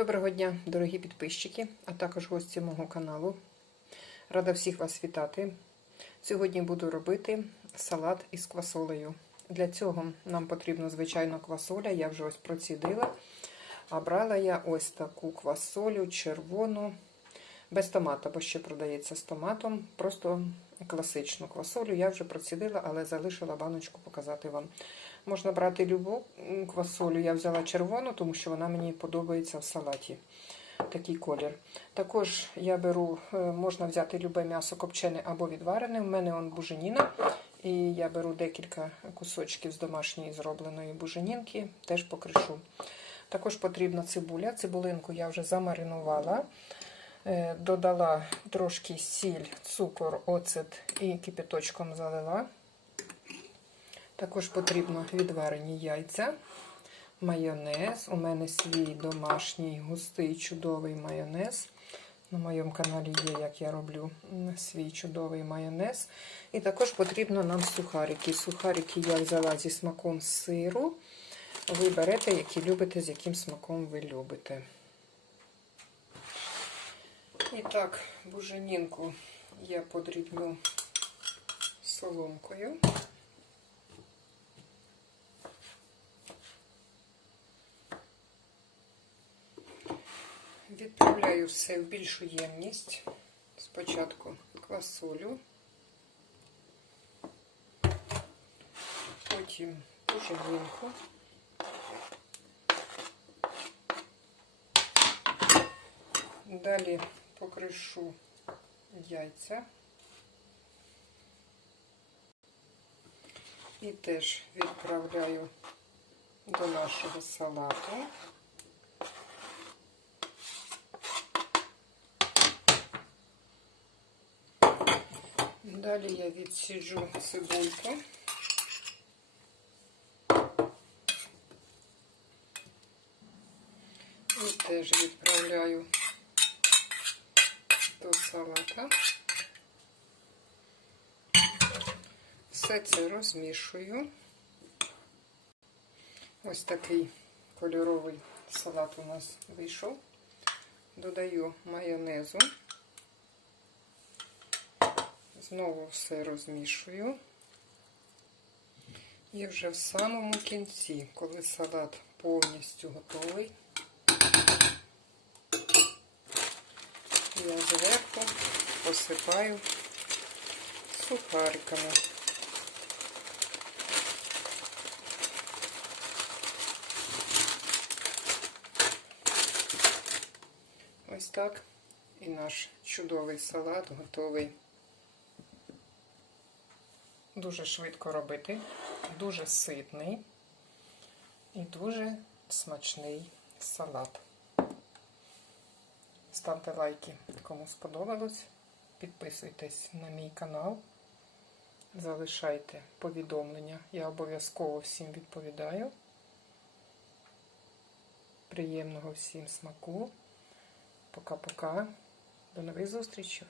Доброго дня, дорогі підписчики, а також гості мого каналу. Рада всіх вас вітати. Сьогодні буду робити салат із квасолею. Для цього нам потрібно, звичайно, квасоля, я вже ось процідила. А брала я ось таку квасолю червону, без томата, бо ще продається з томатом. Просто класичну квасолю. Я вже процідила, але залишила баночку показати вам. Можна брати любу квасолю. Я взяла червону, тому що вона мені подобається в салаті. Такий колір. Також я беру, е, можна взяти любе м'ясо копчене або відварене. У мене он буженіна. І я беру декілька кусочків з домашньої зробленої буженінки, теж покришу. Також потрібна цибуля. Цибулинку я вже замаринувала. Е, додала трошки сіль, цукор, оцет і кипяточком залила. Також потрібно відварені яйця, майонез. У мене свій домашній густий чудовий майонез. На моєму каналі є, як я роблю свій чудовий майонез. І також потрібно нам сухарики. Сухарики я взяла зі смаком сиру. Ви берете, які любите, з яким смаком ви любите. І так, буженінку я подрібню соломкою. Відправляю все в більшу ємність. Спочатку квасолю, потім буженінку. Далі покришу яйця і теж відправляю до нашого салату. Далі я відсіджу цибульку. І теж відправляю до салата. Все це розмішую. Ось такий кольоровий салат у нас вийшов. Додаю майонезу. Знову все розмішую. І вже в самому кінці, коли салат повністю готовий, я зверху посипаю сухариками. Ось так і наш чудовий салат готовий. Дуже швидко робити, дуже ситний і дуже смачний салат. Ставте лайки, кому сподобалось. Підписуйтесь на мій канал, залишайте повідомлення. Я обов'язково всім відповідаю. Приємного всім смаку. Пока-пока. До нових зустрічей!